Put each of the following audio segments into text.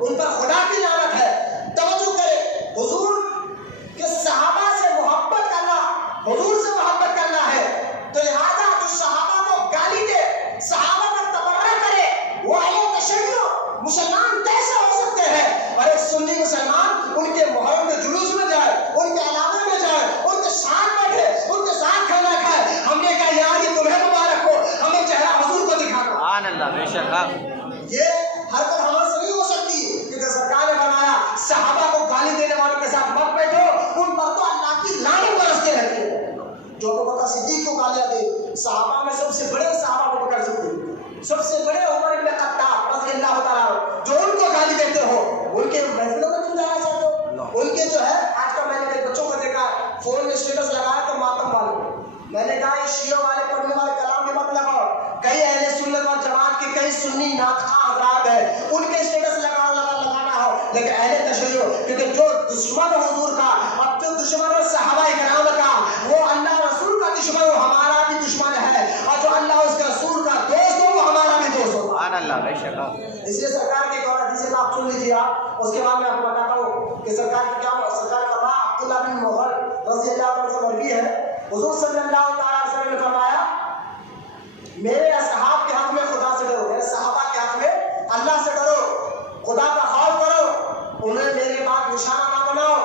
ان پر خدا کی لعنت ہے۔ توجہ کرے، حضور کے صحابہ سے محبت کرنا، حضور سے محبت کرنا ہے، تو لہذا جو صحابہ کو گالی دے، صحابہ پر تبرہ کرے، وہ اہل تشیع مسلمان کیسے ہو سکتے ہیں؟ اور ایک سنی مسلمان ان کے محرم کے جلوس میں جائے، ان کے علامے میں جائے، ان کے ساتھ بیٹھے، ان کے ساتھ کھانا کھائے، ہم نے کہا یار یہ تمہیں مبارک ہو، ہمیں چہرہ حضور کو دکھانا۔ سبحان اللہ، بے شک۔ یہ حرکت ہمارے سے نہیں ہو سکتی، کیونکہ سرکار نے فرمایا صحابہ کو گالی دینے والوں کے ساتھ مت بیٹھو، ان پر تو اللہ کی لعنت برستے رہتی ہے۔ جو ابو بکر صدیق کو گالیاں دے، صحابہ میں سب سے بڑے صحابہ ابو بکر صدیق، سب سے بڑے عمر بن خطاب رضی اللہ تعالیٰ عنہ، جو ان کو گالی دیتے ہو، ان کے محفلوں میں کیوں جانا چاہتے ہو؟ ان کے جو ہے آج کل میں نے کئی بچوں کو دیکھا فون میں اسٹیٹس لگایا تو ماتم والے، میں نے کہا یہ شیعہ والے پڑھنے والے کلام بھی مت لگاؤ، کئی اہل سنت اور جماعت کے کئی سنی ناخواں حضرات ہیں، ان کے اسٹیٹس لگانا ہو، لیکن اہل تشیع، کیونکہ جو دشمن حضور کا، اب جو دشمن صحابہ کرام کا، وہ اللہ رسول کا دشمن، وہ ہمارا بھی دشمن ہے، اور جو اللہ اس کے رسول کا دوست ہو وہ ہمارا بھی دوست ہو۔ سبحان اللہ، بے شک۔ اس لیے سرکار کی ایک اور حدیث آپ سن لیجیے، آپ اس کے بعد میں آپ کو بتاتا ہوں کہ سرکار کی کیا، سرکار کا راہ عبداللہ بن مغل رضی اللہ عنہ سے مروی ہے، حضور صلی اللہ تعالیٰ علیہ وسلم نے فرمایا میرے اصحاب کے حق میں خدا سے ڈرو، میرے صحابہ کے حق میں اللہ سے ڈرو، خدا کا خوف کرو، انہیں میرے بعد نشانہ نہ بناؤ،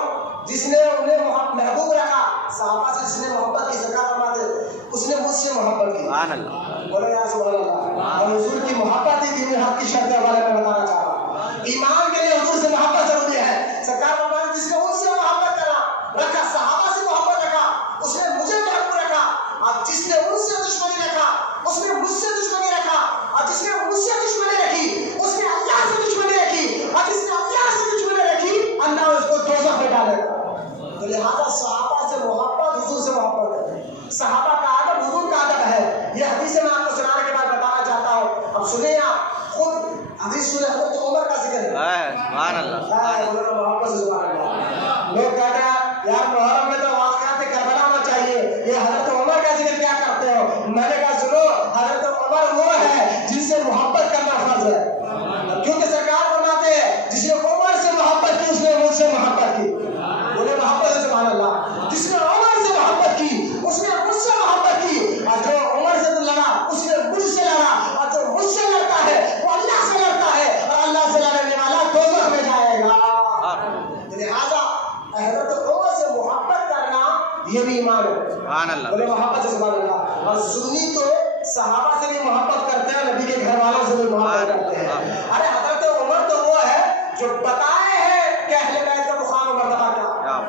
جس نے انہیں محبوب رکھا، صحابہ سے جس نے محبت کی، سرکار فرماتے اس نے مجھ سے محبت کی۔ سبحان اللہ، بولے یا سبحان اللہ۔ اور حضور کی محبت ہی دینی حق کی شرط کے بارے میں بتانا چاہ رہا ہوں، ایمان کے لیے حضور سے محبت ضروری ہے۔ سرکار فرماتے جس نے ان سے محبت رکھا، صحابہ سے محبت رکھا، اس نے مجھے محبوب رکھا، اور جس نے ان سے دشمنی رکھا اس نے مجھ سے دشمنی رکھا، اور جس نے مجھ سے دشمنی رکھی اس نے اللہ سے دشمنی رکھی، اور جس نے اللہ سے دشمنی رکھی اللہ اس کو دوزخ میں ڈالے گا۔ تو لہذا صحابہ سے محبت، حضور سے محبت ہے، صحابہ کا ادب حضور کا ادب ہے۔ یہ حدیث میں آپ کو سنانے کے بعد بتانا چاہتا ہوں، اب سنیں آپ خود حدیث سنیں، حضرت عمر کا ذکر ہے۔ سبحان اللہ، محبت سے سبحان اللہ۔ لوگ کہتے ہیں یار محرم میں تو واقعات کربلا ہونا چاہیے، یہ حضرت عمر کا ذکر کیا کرتے ہو؟ میں نے کہا سنو، حضرت عمر وہ ہے جن سے محبت کرنا فرض ہے، کیونکہ سرکار فرماتے ہیں جس نے عمر سے محبت کی اس نے مجھ سے محبت کی۔ بولے محبت ہے سبحان اللہ۔ جس نے عمر سے محبت کی اس نے مجھ سے محبت کی، اور جو عمر سے لڑا اس نے مجھ سے لڑا، اور جو مجھ سے لڑتا ہے وہ اللہ سے لڑتا ہے، اور اللہ سے لڑنے والا دوزخ میں جائے گا۔ لہذا حضرت عمر سے محبت کرنا یہ بھی ایمان ہے۔ سبحان اللہ، بولے محبت سے سبحان اللہ۔ اور سنی تو صحابہ سے بھی محبت کرتے ہیں، نبی کے گھر والوں سے بھی محبت کرتے ہیں۔ ارے حضرت عمر تو وہ ہے جو بتائے ہیں کہ اہل بیت کا مقام و مرتبہ کیا،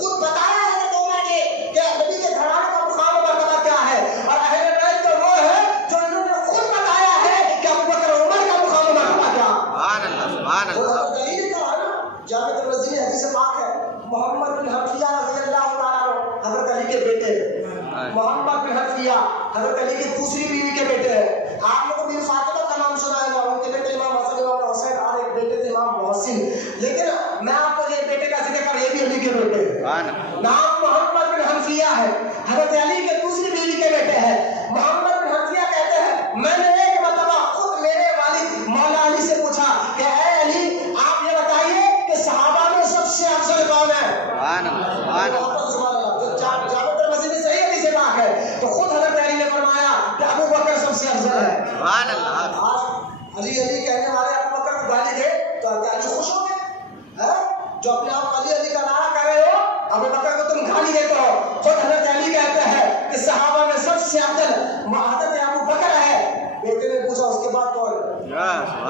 خود بتایا ہے حضرت عمر نے کہ نبی کے گھر والوں کا مقام و مرتبہ کیا ہے، اور اہل بیت تو وہ ہے جو انہوں نے خود بتایا ہے کہ ابو بکر عمر کا مقام و مرتبہ کیا۔ سبحان اللہ، سبحان اللہ۔ دلیل کا ہے نا، جامع ترمذی میں حدیث پاک ہے، محمد بن حنفیہ رضی اللہ تعالیٰ عنہ حضرت علی کے بیٹے ہیں، محمد بن حنفیہ حضرت علی کی دوسری بیوی کے بیٹے ہیں۔ آپ لوگوں کو بن فاطمہ کا نام سنا ہے، ان کے بیٹے امام حسن امام حسین، اور ایک بیٹے تھے امام محسن، لیکن میں آپ کو یہ بیٹے کا ذکر کر، یہ بھی علی کے بیٹے ہیں، نام محمد بن حنفیہ ہے، حضرت علی کے دوسری بیوی کے بیٹے ہیں۔ محمد بن حنفیہ کہتے ہیں میں نے ایک مرتبہ خود میرے والد مولا علی سے پوچھا کہ اے علی آپ یہ بتائیے کہ صحابہ میں سب سے افضل کون ہے؟ سبحان اللہ، سبحان اللہ۔ جامع ترمذی میں صحیح حدیث پاک ہے، تو خود حضرت علی نے فرمایا کہ ابو بکر سب سے افضل ہے۔ سبحان اللہ۔ آج علی کہنے والے ابو بکر کو گالی دے تو علی خوش ہو گئے، جو اپنے آپ علی کا نعرہ کر رہے ہو ابو بکر کو تم گالی دیتے ہو۔ خود حضرت علی کہتے ہیں کہ صحابہ میں سب سے افضل حضرت ابو بکر ہے۔ بیٹے نے پوچھا اس کے بعد کون ہے؟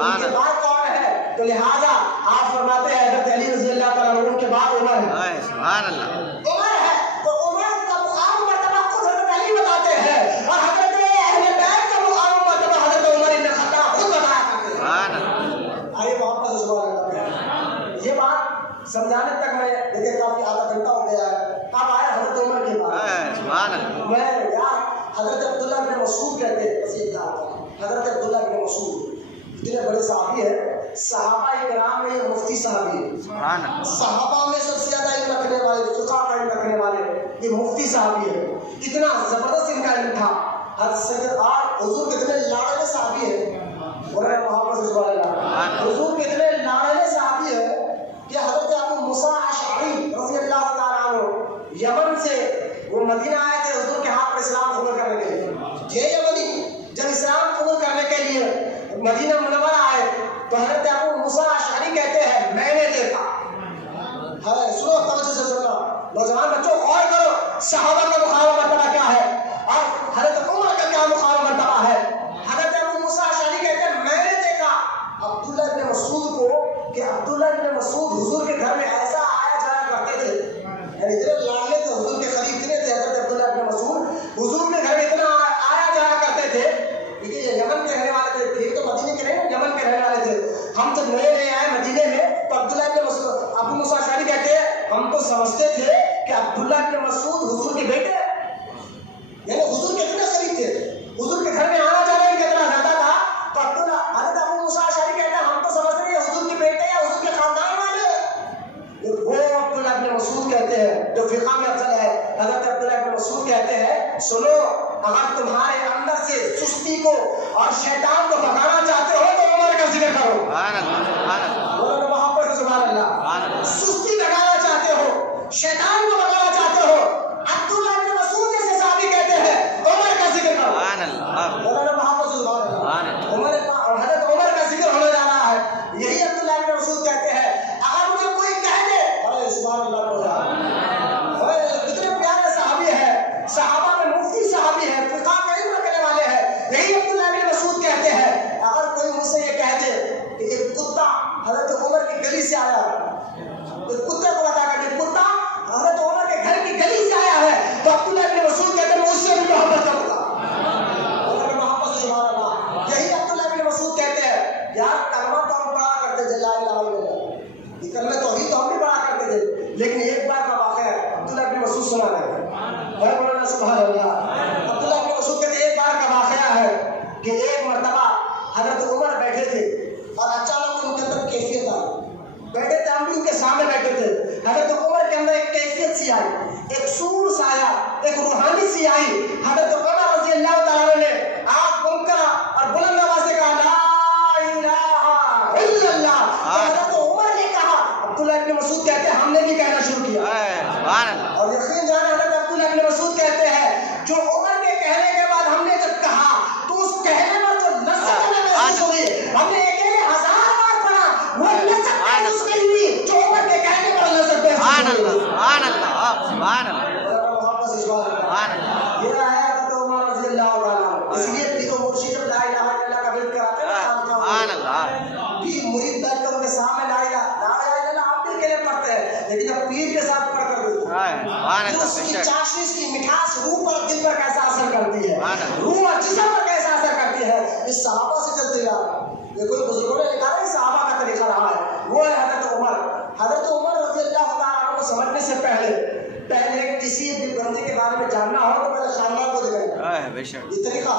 اس کے بعد کون ہے؟ تو لہٰذا آپ فرماتے ہیں حضرت علی رضی اللہ تعالیٰ عنہ کے بعد عمر ہے۔ سبحان اللہ، عمر ہے، تو عمر کا مقام مرتبہ خود حضرت علی بتاتے ہیں، اور حضرت اہل بیت کا مقام مرتبہ حضرت عمر بن خطاب خود بتایا کرتے ہیں۔ سبحان اللہ۔ آئیے محبت سے سبحان اللہ۔ یہ بات سمجھانے تک میں دیکھیں کافی آدھا گھنٹہ ہو گیا ہے، اب آیا حضرت عمر کے بعد۔ سبحان اللہ۔ میں یار حضرت عبداللہ بن مسعود کہتے ہیں، حضرت عبداللہ بن مسعود اتنے بڑے صحابی ہیں، صحابہ کرام میں یہ مفتی صحابی ہے، سبحان اللہ۔ صحابہ میں سب سے زیادہ علم رکھنے والے، فقہ کا علم رکھنے والے یہ مفتی صحابی ہے، اتنا زبردست ان کا علم تھا۔ حضور کتنے لاڑے صحابی ہیں، محبت سے سبحان اللہ، حضور کتنے لاڑے موسیٰ اشعری کہتے ہیں میں نے دیکھا ہے، سنو توجہ سے سننا نوجوان بچوں، غور کرو صحابہ کا مقام مرتبہ کیا ہے اور حضرت عمر کا کیا مقام مرتبہ ہے۔ حضرت ابو موسیٰ اشعری کہتے ہیں میں نے دیکھا عبداللہ ابن مسعود کو کہ عبداللہ ابن مسعود حضور کے گھر میں ایسا آیا جایا کرتے تھے، یعنی اتنے لاڈلے تھے حضور کے قریب اتنے تھے حضرت عبداللہ ابن مسعود، حضور کے گھر میں اتنا آیا جایا کرتے تھے کیونکہ یہ یمن کے رہنے والے تھے، پھر تو مدینے کے نہیں، یمن کے رہنے والے تھے۔ ہم تو نئے نئے آئے مدینے میں تو عبداللہ ابن مسعود ابو موسیٰ اشعری کہتے ہیں ہم تو سمجھتے تھے کہ عبداللہ ابن مسعود حضور کے بیٹے یعنی حضور کے اتنے قریب تھے، حضور کے گھر میں آنا جانا ان کا اتنا زیادہ تھا تو عبداللہ حضرت ابو موسیٰ اشعری کہتے ہیں ہم تو سمجھتے ہیں حضور کے بیٹے یا حضور کے خاندان والے، وہ عبداللہ ابن مسعود کہتے ہیں جو فقہ میں افضل ہے۔ حضرت عبداللہ ابن مسعود کہتے ہیں سنو اگر تمہارے اندر سے سستی کو اور شیطان کو بھگانا چاہتے ہو تو عمر کا ذکر کرو، سبحان اللہ سبحان اللہ بولو محبت سے سبحان اللہ۔ سستی بھگانا چاہتے ہو، شیطان کو بھگانا چاہتے ہو، عبداللہ ابن مسعود جیسے صحابی کہتے ہیں عمر کا ذکر کرو، سبحان اللہ بولو محبت سے سبحان اللہ۔ عمر اور حضرت عمر کا ذکر ہونے جا رہا ہے، یہی عبداللہ ابن مسعود کہتے ہیں اگر مجھے کوئی کہہ دے ارے سبحان اللہ کو اتنے پیارے صحابی ہے، صحابہ میں مفتی صحابی ہے، فقہ کا علم رکھنے والے ہیں، یہی عبداللہ ابن مسعود کہتے ہیں اگر کوئی مجھ سے یہ کہہ دے کہ ایک کتا حضرت عمر کی گلی سے آیا، ایک کتے کو بتا کر کہ کتا حضرت عمر کے گھر کی گلی سے آیا ہے تو عبداللہ ابن مسعود کہتے ہیں میں اس سے بھی محبت کروں گا، محبت سے سبحان اللہ۔ یہی عبداللہ ابن مسعود کہتے ہیں یار کلمہ تو ہم پڑھا کرتے تھے لا الہ الا اللہ، یہ کلمہ توحید تو ہم بھی پڑھا کرتے تھے لیکن ایک بار کا واقعہ ہے عبداللہ ابن مسعود سنا ہے بولنا سبحان اللہ۔ عبداللہ ابن مسعود کہتے ہیں ایک بار کا واقعہ ہے کہ ایک مرتبہ حضرت عمر بیٹھے تھے اور اچانک ان کے اندر کیفیت آئی، بیٹھے تھے ہم بھی ان کے سامنے بیٹھے تھے، حضرت عمر کے اندر ایک کیفیت سی آئی، ایک سور سا آیا، ایک روحانی سی آئی، حضرت عمر رضی اللہ تعالیٰ نے آنکھ بند کرا اور بلند آواز سے کہا لا الہ الا اللہ، حضرت عمر نے کہا عبداللہ ابن مسعود کہتے ہیں ہم نے بھی کہنا شروع کیا، سبحان اللہ۔ اور یقین جانا حضرت عبداللہ ابن مسعود کہتے ہیں جو عمر کے کہنے کے بعد ہم نے جب کہا تو اس کہنے میں جو لذت محسوس ہوئی ہم نے اکیلے 1000 بار پڑھا وہ لذت محسوس نہیں ہوئی جو عمر کے کہنے پر لذت سبحان محسوس اللہ ہوئی۔ سبحان اللہ سبحان اللہ محبت سے سبحان اللہ۔ یہ ہے حضرت عمر رضی اللہ تعالیٰ، اس لیے بھی تو مرشد لا الہ الا اللہ کا ذکر کراتے ہیں، سبحان اللہ۔ پیر مرید بیٹھ کر ان کے سامنے لا الہ الا اللہ آپ پیر کے لیے پڑھتے ہیں لیکن جب پیر کے ساتھ پڑھ کر سبحان اللہ اس کی چاشنی اس کی مٹھاس روح پر دل پر کیسا اثر کرتی ہے، روح اور جسم پر کیسا اثر کرتی ہے، اس صحابہ سے چلتے جا رہا ہے، یہ کوئی بزرگوں نے لکھا ہے صحابہ کا طریقہ رہا ہے، وہ ہے حضرت عمر۔ حضرت عمر رضی اللہ تعالیٰ عنہ کو سمجھنے سے پہلے کسی بھی بندے کے بارے میں جاننا ہو تو پہلے خاندان کو دیکھیں، بے شک یہ طریقہ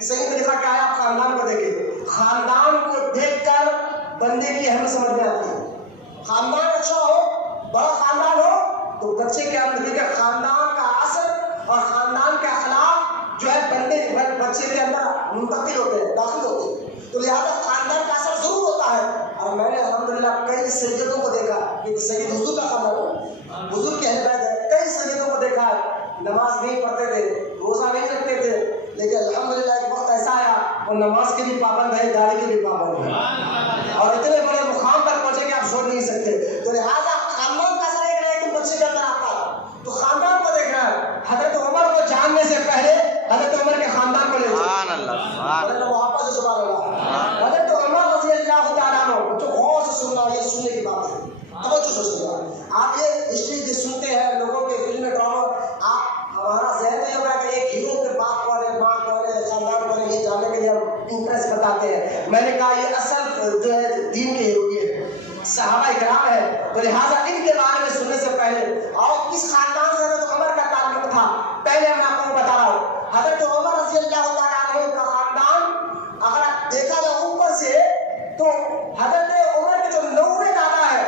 صحیح طریقہ کیا ہے، آپ خاندان کو دیکھیں، خاندان کو دیکھ کر بندے کی اہمیت سمجھ میں آتی ہے، خاندان اچھا ہو بڑا خاندان ہو تو بچے کے اندر دیکھیں خاندان کا اثر اور خاندان کے اخلاق جو ہے بچے کے اندر منتقل ہوتے ہیں، داخل ہوتے ہیں، تو لہٰذا خاندان کا اثر ضرور ہوتا ہے۔ اور میں نے الحمدللہ کئی سیدوں کو دیکھا کیونکہ سید حضور کا خاندان ہے، حضور کی اہل بیت ہے، کئی سیدوں کو دیکھا ہے نماز نہیں پڑھتے تھے، روزہ نہیں رکھتے تھے لیکن الحمدللہ ایک وقت ایسا آیا وہ نماز کے بھی پابند ہے، داڑھی کے بھی پابند ہے اور اتنے بڑے مقام پر پہنچے کہ آپ سوچ نہیں سکتے، تو لہٰذا خاندان کا اثر ایک لیکن بچے کے اندر آتا ہے تو خاندان کو دیکھنا ہے۔ حضرت عمر کو جاننے سے پہلے حضرت عمر کے خاندان کو لے سبحان اللہ سبحان اللہ واپس سے سبحان اللہ۔ حضرت عمر رضی اللہ تعالیٰ عنہ جو غور سے سننا یہ سننے کی بات ہے، توجہ سے سننا، آپ یہ ہسٹری جو سنتے ہیں لوگوں کے فلم ڈرامہ، آپ ہمارا ذہن نہیں ہوگا کہ ایک ہیرو کے باپ کون ہے، ماں کون ہے، خاندان کون ہے، یہ جاننے کے لیے ہم انٹرسٹ بتاتے ہیں۔ میں نے کہا یہ اصل جو ہے دین کے ہیرو ہے، صحابہ اکرام ہے، تو لہٰذا ان کے بارے میں سننے سے پہلے اور کس خاندان سے حضرت عمر کا تعلق تھا پہلے میں آپ کو بتا رہا ہوں۔ حضرت عمر رضی اللہ تعالیٰ عنہ کا خاندان اگر آپ دیکھا جائے اوپر سے تو حضرت عمر کے جو 90 دادا ہے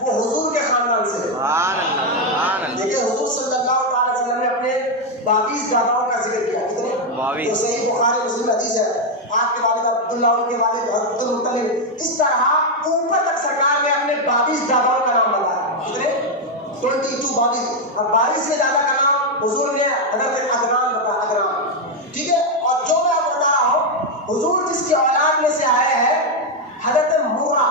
وہ حضور کے خاندان سے، سبحان اللہ سبحان اللہ۔ دیکھیں حضور صلی اللہ علیہ وسلم نے اپنے 22 داداؤں کا ذکر کیا، کتنے؟ 22۔ جو صحیح بخاری مسلم حدیث ہے، آپ کے والد عبداللہ، ان کے والد عبد المطلب، اس طرح اوپر تک سرکار نے اپنے 22 داداؤں کا نام بتایا، کتنے؟ 22 اور 22 کے دادا کا نام حضور نے حضرت عدنان بتایا، عدنان، ٹھیک ہے۔ اور جو میں آپ بتا رہا ہوں حضور جس کی اولاد میں سے آئے ہیں حضرت مرہ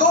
2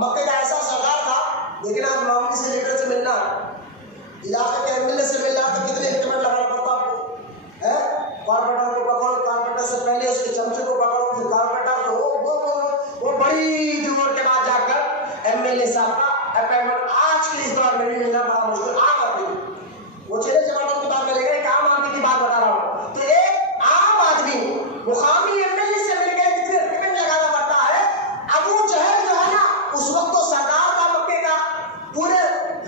مکے کا ایسا سردار تھا، لیکن آج معمولی سے لیڈر سے ملنا، علاقے کے ایم ایل اے سے ملنا تو کتنے انکریمنٹ لگانا پڑتا آپ کو، کارپوریٹر کو پکڑو، کارپوریٹر سے پہلے اس کے چمچے کو پکڑو، پھر کارپوریٹر کو وہ بڑی دور کے بعد جا کر ایم ایل اے صاحب کا اپائنٹمنٹ آج کے اس دور میں بھی ملنا بڑا مشکل، عام آدمی وہ چلے زمانوں کی بات کرے گا، ایک عام آدمی کی بات بتا رہا ہوں، تو ایک عام آدمی مقامی ایم ایل اے سے مل کے کتنے انکریمنٹ لگانا پڑتا ہے۔ ابو جہل جو ہے نا اس وقت تو سردار تھا مکے کا، پورے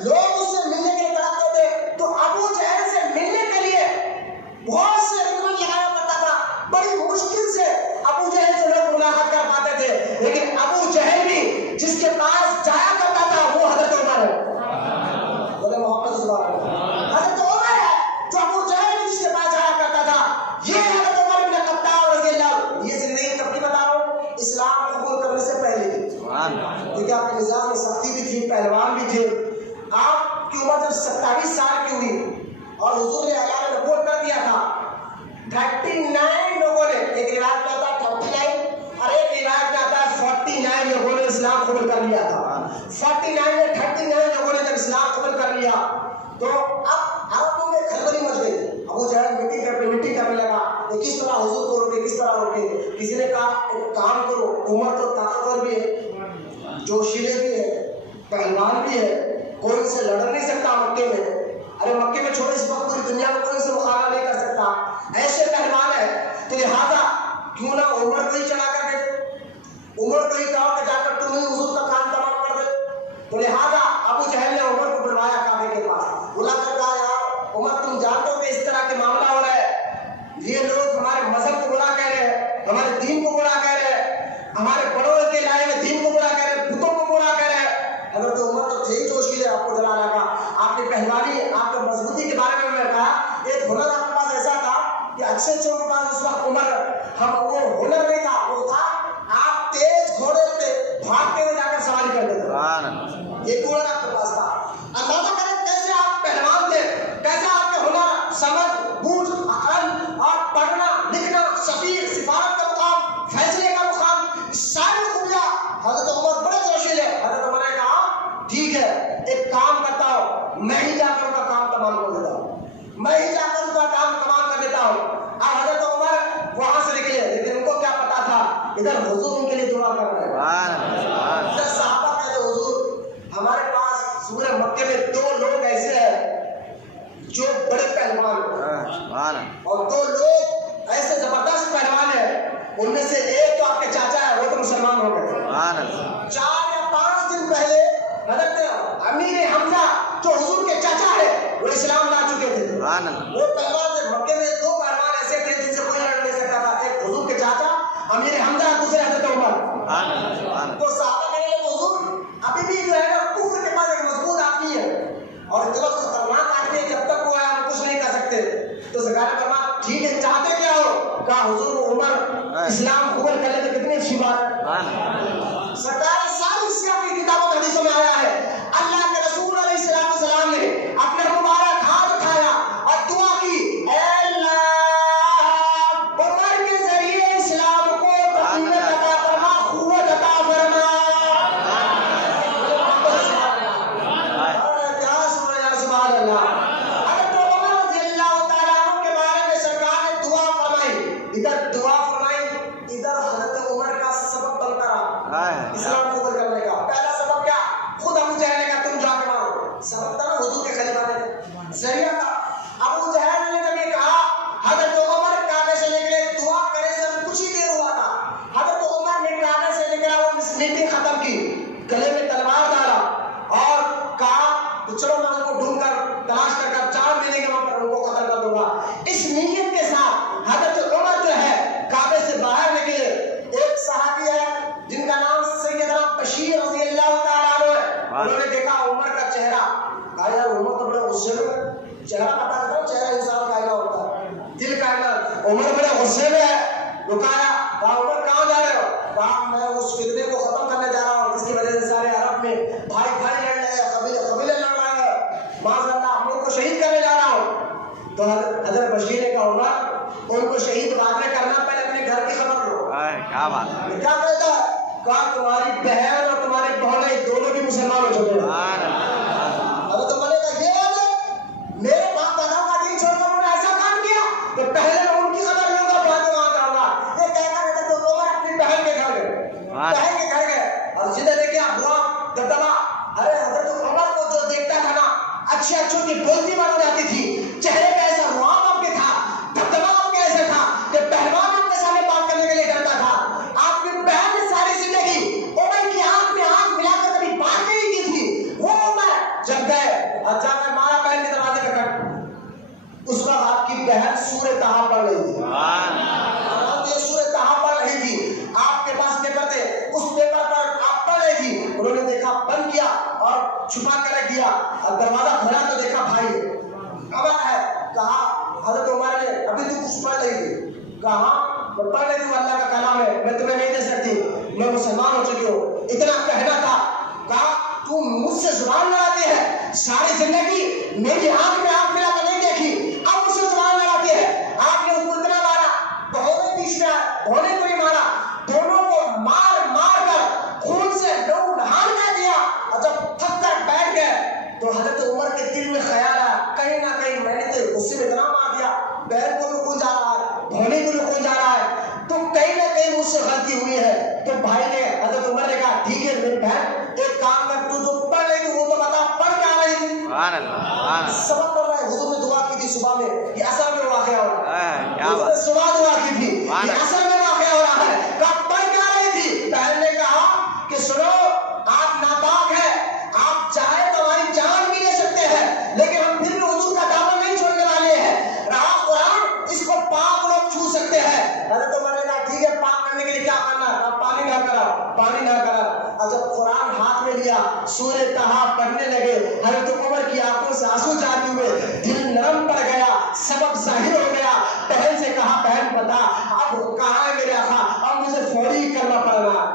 لوگ اس سے ملنے کے لیے تڑپتے تھے، تو ابو جہل سے ملنے کے لیے بہت سے انکریمنٹ لگانا پڑتا تھا، بڑی مشکل سے ابو جہل سے لوگ ملاقات کر پاتے تھے، لیکن ابو جہل بھی جس کے پاس جایا کرتا تھا وہ حضرت عمر ہے، بولے محمد صلی اللہ علیہ وسلم، حضرت عمر ہے جو ابو جہل بھی جس کے پاس جایا کرتا تھا، یہ حضرت عمر بن خطاب رضی اللہ، یہ زندگی کب کی بتا رہا ہوں، اسلام قبول کرنے سے پہلے کی، کیونکہ آپ کے نظام میں سختی بھی تھی، پہلوان بھی تھے، آپ کی عمر جب 27 سال کی ہوئی اور حضور نے اعلان نبوت کر دیا تھا، 39 لوگوں نے، ایک روایت میں آتا ہے 39 اور ایک روایت میں آتا ہے 49 لوگوں نے اسلام قبول کر لیا تھا، 49 نے 39 لوگوں نے جب اسلام قبول کر لیا تو اب عربوں میں کھلبلی مچ گئی، ابو جہل میٹنگ کرنے لگا کہ کس طرح حضور کو روکے، کس طرح روکے، کسی نے کہا ایک کام کرو، عمر تو طاقتور بھی ہے، جوشیلے بھی ہے، پہلوان بھی ہے، کوئی سے لڑ نہیں سکتا مکے میں، ارے مکے میں چھوڑے اس وقت پوری دنیا میں کوئی سے مقابلہ نہیں کر سکتا، ایسے پہلوان ہے، تو لہٰذا کیوں نہ عمر کو ہی چڑھا کر دے، عمر کو ہی کہا کہ جا کر تم ہی حضور کا کام تمام کر دے، تو لہٰذا ابو جہل نے عمر کو بلوایا کعبے کے پاس، بلا کر کہا یار عمر تم جانتے ہو کہ اس طرح کے معاملہ ہو رہا ہے، یہ لوگ ہمارے مذہب کو برا کہہ رہے ہیں، ہمارے دین کو برا کہہ رہے ہیں، ہمارے بڑوں کے لائے ہوئے دین کو برا کہہ رہے ہیں، بتوں کو برا کہہ رہے ہیں، حضرت عمر تو تھے ہی جوشیلے، آپ کو جلانا کا، آپ کی پہلوانی، آپ کی مضبوطی کے بارے میں میں کہا، ایک ہنر آپ کے پاس ایسا تھا کہ اچھے اچھوں کے پاس اس وقت عمر ہم وہ ہنر نہیں تھا، وہ تھا آپ تیز گھوڑے پہ بھاگتے ہوئے جا کر سواری کر دیتے، یہ ہنر آپ کے پاس تھا، اندازہ کریں کیسے آپ پہلوان تھے، کیسے آپ کے ہنر، سمجھ، بوجھ، عقل اور پڑھنا لکھنا، سفیر، سفارت کا مقام، فیصلے کا مقام، ساری خوبیاں، حضرت عمر بڑے جوشیلے، حضرت عمر نے کہا ٹھیک ہے ایک کام کرتا ہوں، میں ہی جا کر ان کا کام تمام کر دیتا ہوں، میں ہی جا کر ان کا کام تمام کر دیتا ہوں، اب حضرت عمر وہاں سے نکلے، لیکن ان کو کیا پتا تھا ادھر حضور ان کے لیے دعا کر رہے ہیں، ادھر صحابہ کہتے حضور ہمارے پاس سورہ مکے میں 2 لوگ ایسے ہیں جو بڑے پہلوان ہیں اور 2 لوگ ایسے زبردست پہلوان ہیں، ان میں سے ایک تو آپ کے چاچا ہے، وہ تو مسلمان ہو گئے، 4 یا 5 دن پہلے حضرت امیر حمزہ جو حضور کے چاچا ہے وہ اسلام لا چکے تھے، وہ پہلوان تھے، مکے میں 2 پہلوان ایسے تھے جن سے کوئی لڑ نہیں سکتا تھا، ایک حضور کے چاچا امیر حمزہ، دوسرے حضرت عمر، تو صحابہ کہنے لگے حضور ابھی بھی جو ہے نا کفر کے پاس ایک مضبوط آدمی ہے اور اتنا خطرناک آدمی ہے، جب تک وہ ہے ہم کچھ نہیں کر سکتے، تو سرکار نے فرمایا ٹھیک ہے چاہتے کیا ہو، کہا حضور عمر اسلام قبول کر لے تو کتنی اچھی بات ہے، سرکار ساری سیاہ کی کتابوں حدیثوں میں آیا ہے، اللہ کے رسول علیہ السلام نے اپنے مبارک ہاتھ اٹھایا اور دعا کی، اے اللہ عمر کے ذریعے اسلام کو تقویت عطا فرما، قوت عطا فرما، کیا سبحان اللہ، حضرت عمر رضی اللہ تعالیٰ عنہ کے بارے میں سرکار نے دعا فرمائی، ادھر دعا فرمائی، ادھر حضرت عمر کا سبب بنتا رہا اسلام قبول کرنے کا، پہلا سبب کیا، خود ابو جہل کا تم جا کے مارو، سبب تھا نا حضور کے خلیفہ نے، ذریعہ تھا، ابو جہل نے جب یہ کہا حضرت عمر کعبے سے نکلے، دعا کرے سے کچھ ہی دیر ہوا تھا، حضرت عمر نے کعبے سے نکلا، وہ میٹنگ ختم کی، گلے میں تلوار ڈالا اور کہا چلو میں ان کو ڈھونڈ کر تلاش کر کر 4 مہینے کے وقت ان کو قتل کر دوں گا، اس نیت کے ساتھ حضرت عمر جو ہے کعبے سے باہر نکلے، ایک صحابی ہے جن کا نام سیدنا بشیر رضی اللہ تعالیٰ عنہ ہے، انہوں نے دیکھا عمر کا چہرہ، کہا یار عمر تو بڑے غصے میں، چہرہ بتا دیتا ہوں چہرہ انسان کا اینا ہوتا ہے، دل کا اینا، عمر بڑے غصے میں ہے، رکایا، کہا عمر کہاں جا رہے ہو، کہا میں اس فتنے کو ختم کرنے جا رہا ہوں جس کی وجہ سے سارے عرب میں بھائی بھائی لڑ رہے ہیں، قبیلے لڑ رہے ہیں، معاذ اللہ ہم لوگ کو شہید کرنے جا رہا ہوں، تو حضرت بشیر نے کہا عمر ان کو شہید بعد میں کرنا، پہلے اپنے گھر کی خبر لو، کیا کہتا ہے کہا تمہاری بہن اور تمہارے بہنیں دونوں بھی مسلمان ہو چکے ہیں۔ حضرت عمر نے کہا یہ بات ہے، میرے باپ دادا کا دین چھوڑ کر انہوں نے ایسا کام کیا تو پہلے میں ان کی خبر لوں گا بعد میں وہاں جاؤں گا۔ یہ کہتا ہے تو عمر اپنی بہن کے گھر گئے، بہن کے گھر گئے اور سیدھے دیکھے ابوا دبدبا، ارے حضرت عمر کو جو دیکھتا تھا نا اچھی اچھوں کی بولتی معلوم جاتی تھی، چہرے پہ ایسا رواب آپ کے تھا، دبدبا آپ کے ایسے تھا کہ پہلوان آپ کے سامنے بات کرنے کے لیے ڈرتا تھا۔ آپ کی بہن نے ساری زندگی عمر کی آنکھ میں آنکھ ملا کر کبھی بات نہیں کی تھی۔ وہ عمر جب گئے اور جا کر مارا بہن کے دروازے پہ کٹ، اس وقت آپ کی بہن سورہ طہ پڑھ رہی تھی، سورہ طہ پڑھ رہی تھی، آپ کے پاس پیپر تھے، اس پیپر پر آپ پڑھ رہی تھی۔ انہوں نے دیکھا، بند کیا اور چھپا کر رکھ دیا اور دروازہ کھولا تو دیکھا بھائی عمر ہے۔ کہا حضرت عمر نے ابھی تو کچھ پڑھ رہی تھی، کہا میں پڑھ رہی تھی، اللہ کا کلام ہے، میں تمہیں نہیں دے سکتی، میں مسلمان ہو چکی ہوں، اتنا کہنا تھا۔ کہا تو مجھ سے زبان لڑاتی ہے، ساری زندگی میری آنکھ میں آنکھ ملا کر نہیں دیکھی، اب مجھ سے زبان لڑاتی ہے۔ آپ نے اس کو اتنا مارا، بہونے بیچ میں بہونے کو ہی مارا، دونوں کو مار مار کر خون سے لہو نہان کر دیا، اور جب تھک کر بیٹھ گئے تو حضرت عمر کے دل میں خیال آیا کہیں نہ کہیں میں نے تو غصے میں اتنا مار دیا، بہن کو بھی خون جا رہا ہے، بہونے کو بھی خون جا رہا ہے، تو کہیں نہ کہیں مجھ سے غلطی ہوئی ہے۔ تو بھائی نے حضرت عمر نے کہا ٹھیک ہے میری بہن ایک کام کر، تو جو پڑھ رہی تھی وہ تو بتا، پڑھ کیا رہی تھی؟ سبق پڑھ رہے، حضور نے دعا کی تھی صبح میں، یہ اثر میں واقعہ ہو رہا ہے، حضور نے صبح دعا کی تھی، یہ اثر میں واقعہ ہو رہا ہے۔ کہا پڑھ کیا رہی تھی؟ بہن نے کہا کہ سنو آپ ناپاک ہے، آپ چاہے تو ہماری جان بھی لے سکتے ہیں لیکن ہم پھر بھی حضور کا دامن نہیں چھوڑنے والے ہیں، رہا قرآن اس کو پاک لوگ چھو سکتے ہیں۔ حضرت عمر نے کہا ٹھیک ہے، پاک کرنے کے لیے کیا کرنا ہے؟ پانی نہ کرا، پانی نہ کرا، اور جب قرآن ہاتھ میں لیا سورہ طہ پڑھنے لگے، حضرت عمر کی آنکھوں سے آنسو جاری ہوئے، دل نرم پڑ گیا، سبق ظاہر ہو گیا۔ بہن سے کہا بہن بتا اب کہاں ہے میرے آقا، اب مجھے فوری کرنا پڑنا۔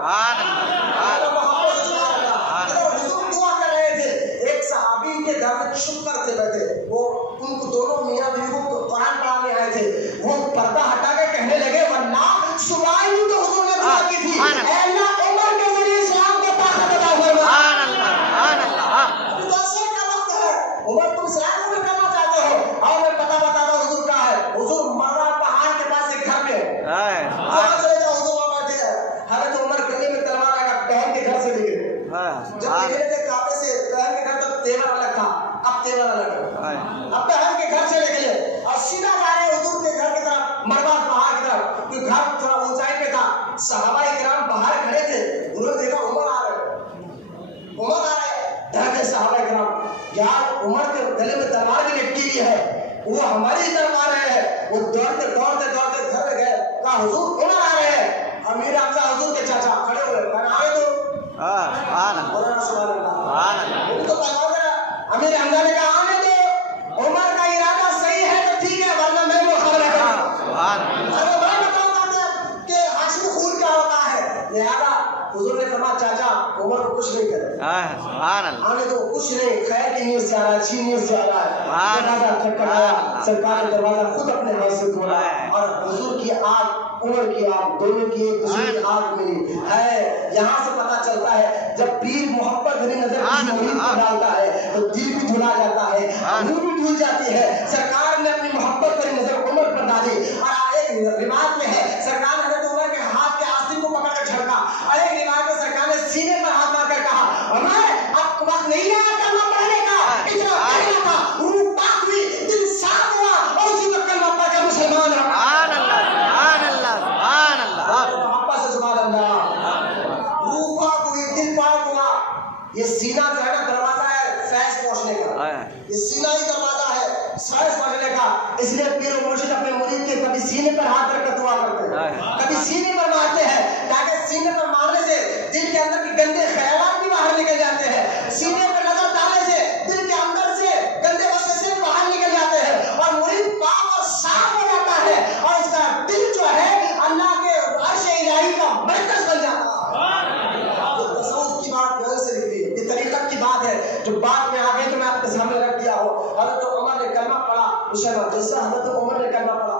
چھپ کر تھے بیٹھے، وہ ان کو دونوں میاں بیوی کو قرآن پڑھانے آئے تھے، وہ پردہ ہٹا کے کہنے لگے ورنہ صبح ہی تو حضور نے دعا کی تھی اے اللہ عمر کے ذریعے اسلام کو طاقت عطا فرما۔ ابھی تو اثر کا وقت ہے، عمر تم اسلام کو کرنا چاہتے ہو، اور میں پتہ بتاتا ہوں حضور کا ہے، حضور مرہ پہاڑ کے پاس ایک گھر میں وہاں چلے جاؤ، حضور وہاں بیٹھے ہیں۔ حضرت عمر گلے میں تلوار لگا، بہن کے گھر سے نکلے، جب نکلے تھے کعبے سے، بہن کے گھر تک تیور الگ تھا، اب تیور الگ ہے، اب بہن کے گھر سے نکلے اور سیدھا جا رہے حضور کے گھر کی طرف، مروا پہاڑ کی طرف، کیونکہ گھر تھوڑا اونچائی پہ تھا۔ صحابہ کرام باہر کھڑے تھے، انہوں نے دیکھا عمر آ رہے، عمر آ رہے، ڈر گئے صحابہ کرام، یار عمر کے گلے میں تلوار بھی لٹکی ہوئی ہے، وہ ہماری طرف آ رہے ہیں۔ وہ دوڑتے دوڑتے دوڑتے گھر میں گئے، کہا حضور عمر آ رہے ہیں، امیر حمزہ حضور کے چاچا کھڑے ہوئے، کہا آئے تو امیر حمزہ نے کہا آنے دو، عمر کا ارادہ صحیح ہے تو ٹھیک ہے ورنہ میں وہ خبر ہے، میں بتاؤں گا کہ ہاشمی خون کیا ہوتا ہے۔ لہذا حضور نے فرمایا چاچا عمر کو کچھ نہیں کرے، آنے دو، کچھ نہیں، خیر کی نیت سے آ رہا ہے، اچھی نیت سے آ رہا ہے۔ دروازہ کھٹکھٹایا، سرکار نے دروازہ خود اپنے ہاتھ سے کھولا اور حضور کی آنکھ عمر کی آنکھ دونوں کی ایک دوسرے کی آنکھ ملی ہے۔ یہاں سے پتہ چلتا ہے جب پیر محبت بھری نظر کسی مرید کو ڈالتا ہے تو دل بھی دھلا جاتا ہے، روح بھی دھل جاتی ہے۔ سرکار نے اپنی محبت بھری نظر عمر پر ڈالی اور ایک روایت میں ہے سرکار نے حضرت عمر کے ہاتھ کے آستین کو پکڑ کر جھڑکا، اور ایک روایت میں سرکار نے سینے پر ہاتھ مار کر کہا عمر اب وقت نہیں آیا کلمہ پڑھنے کا، اتنا کہنا تھا، روح پاک ہوئی، دل صاف ہوا اور اسی وقت کلمہ پڑھ کر مسلمان رہا۔ محبت سے سبحان اللہ، روح پاک ہوئی، دل پاک ہوا۔ یہ سینہ جو ہے نا دروازہ ہے فیض پہنچنے کا، یہ سینہ ہی دروازہ ہے فیض پہنچنے کا۔ اس لیے پیر و مرشد اپنے مرید کے کبھی سینے پر ہاتھ رکھ کر دعا کرتے ہیں، کبھی سینے پر مارتے ہیں، تاکہ سینے پر مارنے سے دل کے اندر کے گندے خیالات بھی باہر نکل جاتے ہیں، سینے پر نظر ڈالنے سے دل کے اندر سے گندے وسوسے بھی باہر نکل جاتے ہیں اور مرید پاک اور صاف ہو جاتا ہے اور اس کا دل جو ہے اللہ کے عرش الہی کا مرکز بن جاتا ہے۔ یہ تصوف کی بات گھر سے نکلی ہے، یہ طریقت کی بات ہے جو بات میں آ گئی تو میں آپ کے سامنے رکھ دیا ہو۔ حضرت عمر نے کلمہ پڑھا، جیسا حضرت عمر نے کلمہ پڑھا،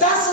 10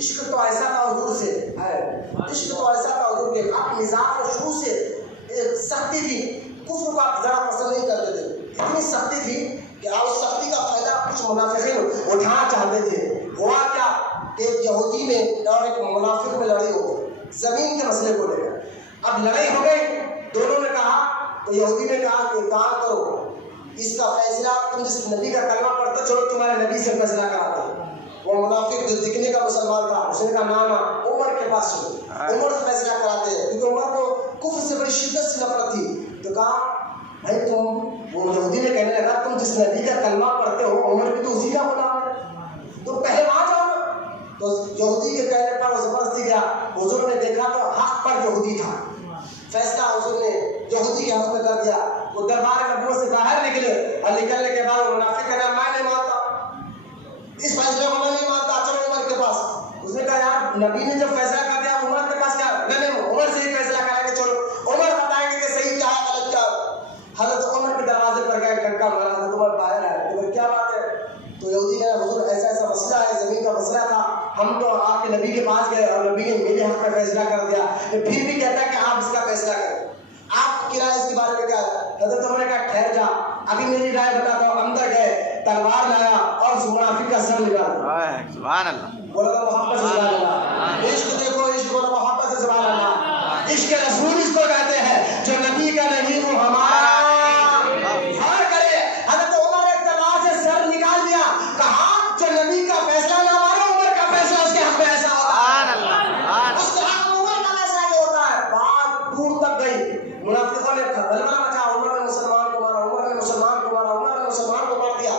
عشق تو ایسا تھا حضور سے، عشق تو ایسا تھا حضور کے، آپ مزاج اور شروع سے سختی تھی، کفر کو آپ ذرا پسند نہیں کرتے تھے، اتنی سختی تھی کہ آپ اس سختی کا فائدہ کچھ منافقین اٹھانا چاہتے تھے۔ ہوا کیا کہ ایک یہودی میں اور ایک منافق میں لڑائی ہو گئی زمین کے مسئلے کو لے کر۔ اب لڑائی ہو گئی، دونوں نے کہا، تو یہودی نے کہا کہ کام کرو، اس کا فیصلہ تم جس نبی کا کلمہ پڑھتے چلو تمہارے نبی سے فیصلہ کراتے ہیں۔ وہ منافق جو دکھنے کا مسلمان تھا اس نے کہا نانا عمر کے پاس چلو، عمر سے فیصلہ کراتے ہیں، کیونکہ عمر کو کفر سے بڑی شدت سے نفرت تھی۔ تو کہا بھائی تم، وہ یہودی نے کہنے لگا تم جس نبی کا کلمہ پڑھتے ہو عمر بھی تو اسی کا غلام ہے، تو پہلے وہاں جاؤ نا۔ تو یہودی کے کہنے پر وہ زبردستی گیا، حضور نے دیکھا تو حق پر یہودی تھا، فیصلہ حضور نے یہودی کے حق میں کر دیا۔ وہ دربار نبوت سے باہر نکلے اور نکلنے کے بعد وہ منافق کہنا میں نہیں مانتا اس فیصلے کو، میں نہیں مانتا، چلو عمر کے پاس۔ اس نے کہا یار نبی نے جب فیصلہ کر دیا عمر کے پاس کیا، نہیں عمر سے ہی فیصلہ کریں گے، چلو عمر بتائیں گے کہ صحیح کیا ہے غلط کیا ہے۔ حضرت عمر کے دروازے پر گئے، ڈنکا مارا، حضرت عمر باہر آئے، تو کیا بات ہے؟ تو یہودی نے حضور ایسا ایسا مسئلہ ہے، زمین کا مسئلہ تھا، ہم تو آپ کے نبی کے پاس گئے اور نبی نے میرے حق میں فیصلہ کر دیا، پھر بھی کہتا ہے کہ آپ اس کا فیصلہ کریں، آپ کی رائے اس کے بارے میں کیا ہے؟ حضرت عمر نے کہا ٹھہر جا، ابھی میری رائے بتاتا ہوں۔ اندر گئے، تلوار لایا اور اس منافق کا سر نکالا۔ سبحان اللہ، بولا تو محبت سے سبحان اللہ، عشق دیکھو، عشق بولا محبت سے سبحان اللہ۔ عشق رسول اس کو کہتے ہیں، جو نبی کا نہیں وہ ہمارا ہر کرے۔ حضرت عمر نے تلوار سے سر نکال دیا، کہا جو نبی کا فیصلہ نہ مانے عمر کا فیصلہ اس کے حق میں ایسا ہوتا ہے، اس کے حق میں عمر کا ایسا ہی ہوتا ہے۔ بات دور تک گئی، منافقوں نے بلبلہ مچا، عمر نے مسلمان کو مارا، عمر نے مسلمان کو مارا، عمر نے مسلمان کو مار دیا۔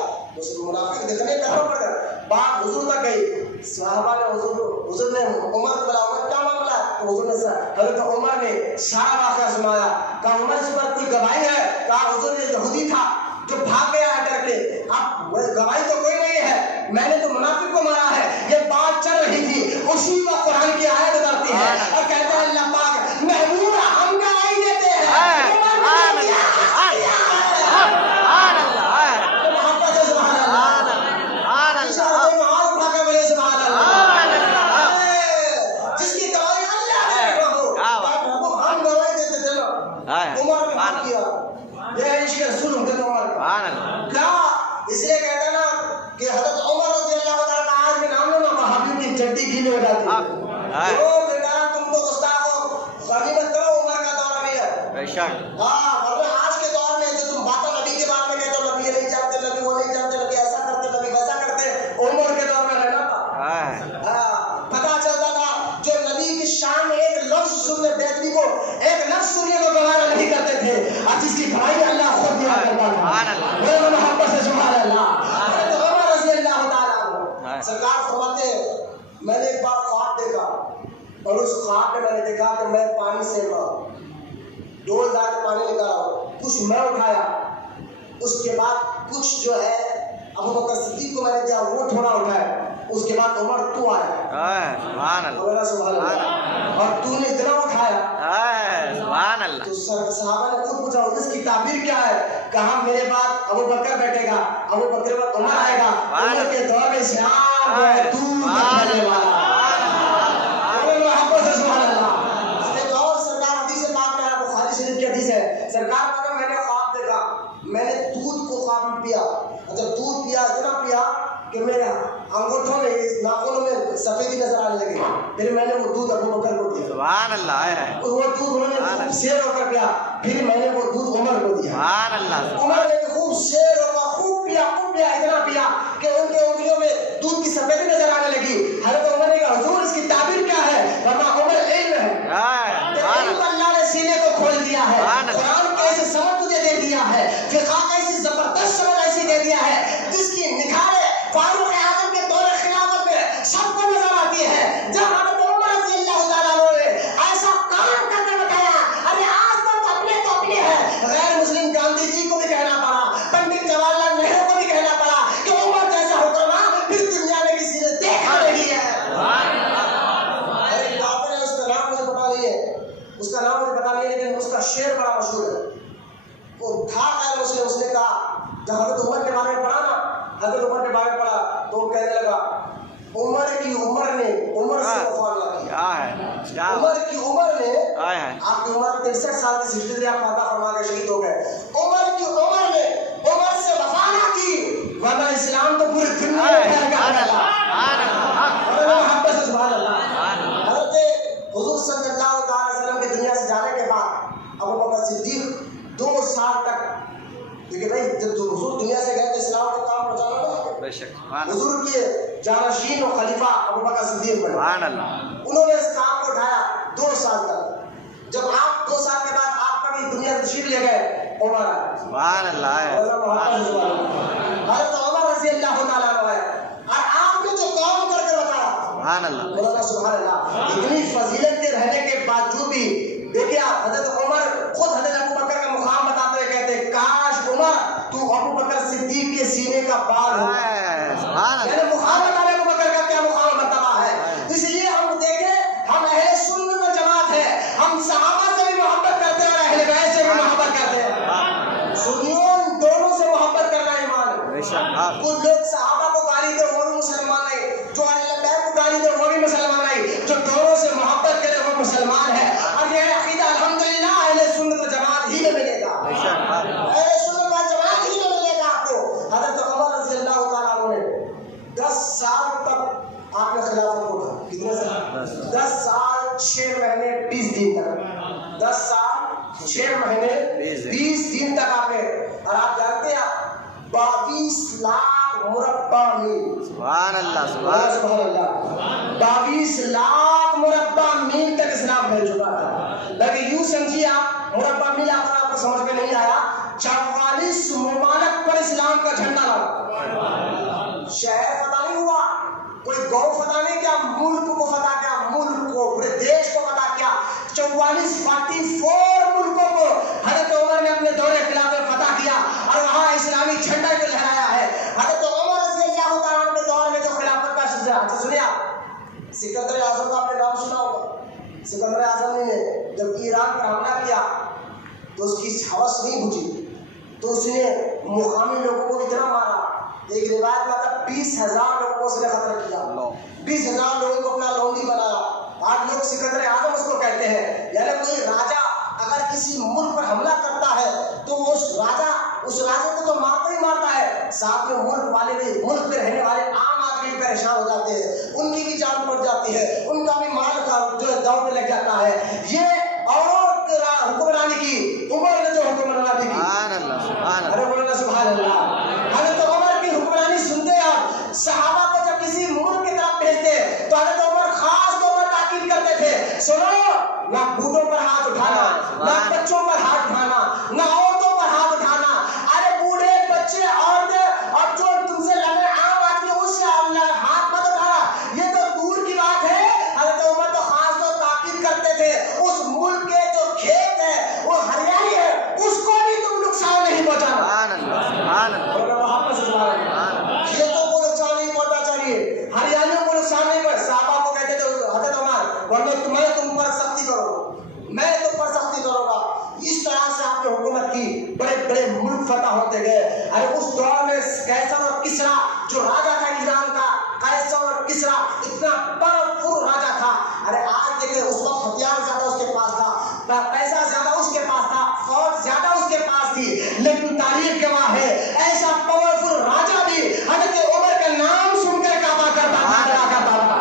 منافق دیکھنے کا پڑ کر بات حضور تک گئی، صحابہ نے حضور نے عمر کو بلا، عمر کیا معاملہ ہے؟ تو حضور نے حضرت عمر نے سارا واقعہ سنایا، کہا عمر اس پر کوئی گواہی ہے؟ کہا حضور یہ یہودی تھا جو بھاگ گیا ہے ڈر کے، اب گواہی تو کوئی نہیں ہے، میں نے تو منافق کو مارا ہے۔ یہ بات چل رہی تھی، اسی وقت قرآن کی آیت اترتی ہے اور کہتا ہے اللہ پاک محبوب ہم گواہی دیتے ہیں، اس لیے کہتا ہے نا کہ حضرت عمر رضی اللہ تعالیٰ آج میں نام لوں نا وہابیوں کی چٹی گیلی ہو جاتی ہے۔ جو بیٹا تم تو گستاخ ہو، غنیمت کرو، عمر کا دور ابھی ہے۔ ہاں ورنہ آج کے دور میں جو تم باتیں نبی کے بارے میں کہتے ہو، نبی یہ نہیں جانتے، نبی وہ نہیں جانتے، نبی ایسا کرتے، نبی ویسا کرتے، عمر کے دور میں رہنا تھا، پتا چلتا تھا جو نبی کی شان میں ایک لفظ سننے، بیدبی کو ایک لفظ سننے کو گوارا نہیں کرتے تھے، اور جس کی گواہی اللہ خود دیا کرتا تھا۔ محبت سے سبحان اللہ۔ حضرت عمر رضی اللہ تعالیٰ سرکار فرماتے ہیں میں نے ایک بار خواب دیکھا اور اس خواب میں نے دیکھا کہ میں پانی سے ڈول ڈال کے پانی لے رہا ہوں، کچھ میں اٹھایا، اس کے بعد کچھ جو ہے ابو بکر صدیق کو میں نے دیا، وہ تھوڑا اٹھایا، اس کے بعد عمر تو آیا، سبحان اللہ، اور تو نے اتنا اٹھایا، سبحان اللہ۔ تو صحابہ نے خود پوچھا اس کی تعبیر کیا ہے؟ کہا میرے بعد ابو بکر بیٹھے گا، ابو بکر بعد عمر آئے گا، عمر کے دور میں اسلام دور کرنے والا، محبت سے سبحان اللہ۔ ایک اور سرکار حدیث پاک میں ہے، بخاری شریف کی حدیث ہے، سرکار کہا میں نے خواب دیکھا، میں نے دودھ کو خواب میں پیا، جب دودھ پیا اتنا پیا کہ میرے انگوٹھوں میں ناخنوں میں سفیدی نظر آنے لگی، پھر میں نے وہ دودھ ابو بکر کو دیا، سبحان اللہ، وہ دودھ انہوں نے شیر ہو کر پیا، پھر میں نے وہ دودھ عمر کو دیا، سبحان اللہ۔ عمر نے خوب شیر ہو کر خوب پیا اتنا پیا کہ ان کے انگلیوں میں دودھ کی سفیدی نظر آنے لگی۔ حضرت عمر نے کہا حضور اس کی تعبیر کیا ہے؟ فرمایا عمر علم ہے، علم کو اللہ نے سینے کو کھول دیا ہے، قرآن کیسے سمجھ تجھے دے دیا ہے، فقہ کیسی زبردست سمجھ ایسی دے دیا ہے جس کی نکھاریں فاروق اعظم کے دور خلافت میں سب کو نظر آتی ہے۔ جب حضرت عمر رضی اللہ تعالیٰ نے ایسا کام کر کے بتایا، ارے آج تک تو اپنے ہے، غیر مسلم گاندھی جی کو بھی کہنا پڑا، پنڈت جواہر لال نہرو کو بھی کہنا پڑا کہ عمر جیسا حکمران پھر دنیا میں کسی نے دیکھا نہیں ہے۔ ارے کافر ہے، اس کا نام مجھے پتا نہیں ہے، اس کا نام مجھے پتا نہیں ہے، لیکن اس کا شعر بڑا مشہور ہے۔ وہ تھا غیر مسلم، اس نے کہا جب حضرت عمر کے بارے میں پڑھا نا، حضرت عمر کے بارے میں پڑھا تو وہ کہنے لگا عمر کی عمر نے عمر سے مفاعلہ کیا. کیا ہے کیا عمر کی عمر نے آئے ہیں آپ کی عمر 63 سال کی ہجری آپ فاتح فرما کے شہید ہو گئے. عمر کی عمر نے عمر سے وفا کی ورنہ اسلام تو پوری دنیا میں پھیل گیا. محبت سے سبحان اللہ. حضرت حضور صلی اللہ علیہ وسلم کے دنیا سے جانے کے بعد ابو بکر صدیق 2 سال تک دیکھیں بھائی جب حضور دنیا سے گئے تو اسلام کا کام پہنچانا نا. بے شک حضور کے جانشین و خلیفہ ابو بکر صدیق بنے. سبحان اللہ. انہوں نے اس کام کو اٹھایا 2 سال تک. جب آپ 2 سال کے بعد آپ کا بھی دنیا سے تشریف لے گئے عمر آئے. سبحان اللہ ہے. حضرت عمر رضی اللہ تعالیٰ عنہ ہے اور آپ نے جو کام کر کے بتایا سبحان اللہ. مولانا سبحان اللہ. اتنی فضیلت کے رہنے کے باوجود بھی دیکھیں آپ حضرت عمر خود حضرت ابو بکر کا مقام بتاتے ہوئے کہتے ہیں کاش عمر تو ابو بکر صدیق کے سینے کا بال ہو. سبحان اللہ. یعنی مقام بتانے ابو بکر کا کیا مقام مرتبہ ہے. اس لیے ہم دیکھیں ہم اہل سنت و جماعت ہے. ہم صحابہ سے بھی محبت کرتے ہیں اور اہل بیت سے بھی محبت کرتے ہیں. سنیوں دونوں سے محبت کرنا ایمان ہے. بے شک کچھ لوگ صحابہ کو گالی دے وہ بھی مسلمان نہیں, جو اہل بیت کو گالی دے وہ بھی مسلمان نہیں, جو دونوں سے محبت کرے وہ مسلمان ہے. اور یہ عقیدہ الحمدللہ اہل سنت و جماعت ہی میں ملے گا. بے شک اہل سنت و جماعت ہی میں ملے گا آپ کو. حضرت عمر رضی اللہ تعالیٰ عنہ نے 10 سال تک آپ نے خلافت کو اٹھا. کتنے سال؟ 10 سال 6 مہینے 20 دن تک. 10 سال 6 مہینے 20 دن تک آپ نے, اور آپ جانتے ہیں 22 لاکھ مربع میل. سبحان اللہ. سبحان اللہ. 22 لاکھ مربع میل تک اسلام پھیل چکا تھا. لیکن یوں سمجھیے آپ مربع میل آپ کو سمجھ میں نہیں آیا, 44 ممالک پر اسلام کا جھنڈا لگا. شہر فتح نہیں ہوا, کوئی گاؤں فتح نہیں کیا, ملک کو فتح کیا, ملک کو پورے دیش کو فتح کیا. 44 ملکوں کو حضرت عمر نے اپنے دور خلافت میں فتح کیا اور وہاں اسلامی جھنڈا کو لہرایا ہے. حضرت عمر رضی اللہ تعالیٰ عنہ کے دور میں جو خلافت کا سلسلہ سنیے آپ, سکندر اعظم کا آپ نے نام سنا ہوگا. سکندر اعظم نے جب ایران پر حملہ کیا تو اس کی ہوس نہیں بجھی تو اس نے مقامی لوگوں کو اتنا مارا. ایک روایت میں آتا 20,000 لوگوں کو اس نے قتل کیا. 20,000 لوگوں کو اپنا لونڈی بنایا. آج لوگ سکندر اعظم اس کو کہتے ہیں. یعنی کوئی راجا اگر کسی ملک پر حملہ کرتا ہے تو اس راجے کو تو مارتا ہی مارتا ہے, ساتھ میں ملک والے بھی, ملک میں رہنے والے عام آدمی پریشان ہو جاتے ہیں, ان کی بھی جان پڑ جاتی ہے, ان کا بھی مال کا جو دور پہ لگ جاتا ہے. یہ اور حکمرانی کی عمر نے جو حکمرانی کی. سبحان اللہ. سبحان اللہ. ارے بولنا سبحان اللہ. حضرت عمر کی حکمرانی سنتے آپ صحابہ کو جب کسی ملک کی طرف بھیجتے تو حضرت عمر خاص طور پر تاکید کرتے تھے, سنو نہ بوڑھوں پر ہاتھ اٹھانا, نہ بچوں پر ہاتھ اٹھانا, نہ عورتوں پر ہاتھ اٹھانا. ارے بوڑھے بچے عورتیں اور جو تم سے لگے عام آدمی اس سے ہاتھ مت اٹھانا, یہ تو دور کی بات ہے. حضرت عمر تو خاص طور تاکید کرتے تھے اس ملک کے جو کھیت ہے وہ ہریالی ہے اس کو بھی تم نقصان نہیں پہنچانا. سبحان اللہ. سبحان اللہ. کھیتوں کو نقصان نہیں پہنچنا چاہیے, ہریالیوں کو نقصان نہیں پہنچنا. صحابہ کو کہتے تھے حضرت عمر ورنہ میں تم پر سختی کروں گا, میں تم پر سختی کروں گا. اس طرح سے آپ نے حکومت کی, بڑے بڑے ملک فتح ہوتے گئے. ارے اس دور میں قیصر اور کسریٰ جو راجا تھا ایران کا, قیصر اور کسریٰ اتنا پاورفل راجا تھا. ارے آج دیکھیں اس وقت ہتھیار زیادہ اس کے پاس تھا, پیسہ زیادہ اس کے پاس تھا, فوج زیادہ اس کے پاس تھی, لیکن تاریخ گواہ ہے ایسا پاورفل راجا بھی حضرت عمر کا نام سن کر کعبہ کرتا تھا, ڈرا کرتا تھا.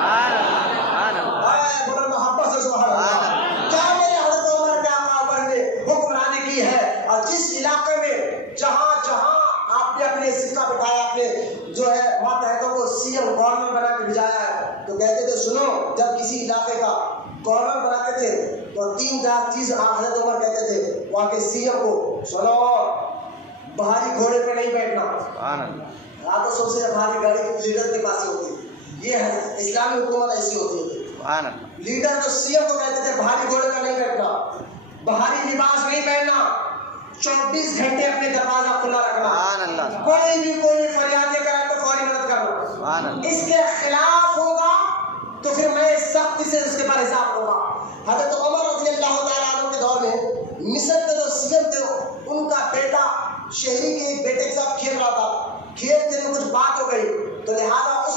بولو محبت سے سبحان اللہ. کیا میرے حضرت عمر نے آقا عمر نے حکمرانی کی ہے, اور جس علاقے میں جہاں جہاں آپ نے اپنے سکہ بٹھایا, اپنے جو ہے ماتحتوں کو سی ایم گورنر بنا کے بھیجایا ہے, تو کہتے تھے سنو جب کسی علاقے کا گورنر بناتے تھے تو 3 چیز حضرت عمر کہتے تھے وہاں کے سی ایم کو, سنو بھاری گھوڑے پہ نہیں بیٹھنا. سبحان اللہ. تو سب سے بھاری گاڑی لیڈر کے پاس ہی ہوتی ہے. یہ اسلامی حکومت ایسی ہوتی ہے. سبحان اللہ. لیڈر جو سی ایم کو کہتے تھے بھاری گھوڑے کا نہیں بیٹھنا, بھاری لباس نہیں پہننا, 24 گھنٹے اپنے دروازہ کھلا رکھنا, سبحان اللہ. کوئی بھی فریاد کرے تو فوری مدد کرنا. سبحان اللہ. اس کے خلاف ہوگا تو پھر میں سختی سے اس کے پر حساب ہوگا. حضرت عمر رضی اللہ تعالیٰ عنہ کے دور میں مصر کے جو سی ایم تھے ان کا بیٹا شہری کے ایک بیٹے کے ساتھ کھیل رہا تھا, کھیلتے میں کچھ بات ہو گئی تو لہٰذا اس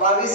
22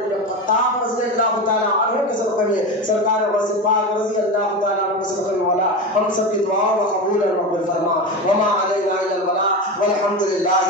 بن خطاب رضی اللہ تعالیٰ عنہ کے صدقے میں، سرکار غوث پاک رضی اللہ تعالیٰ عنہ کے صدقے میں مولا ہم سب کی دعا و قبول اور مقبول فرما. وما علینا الا البلاغ والحمد للہ.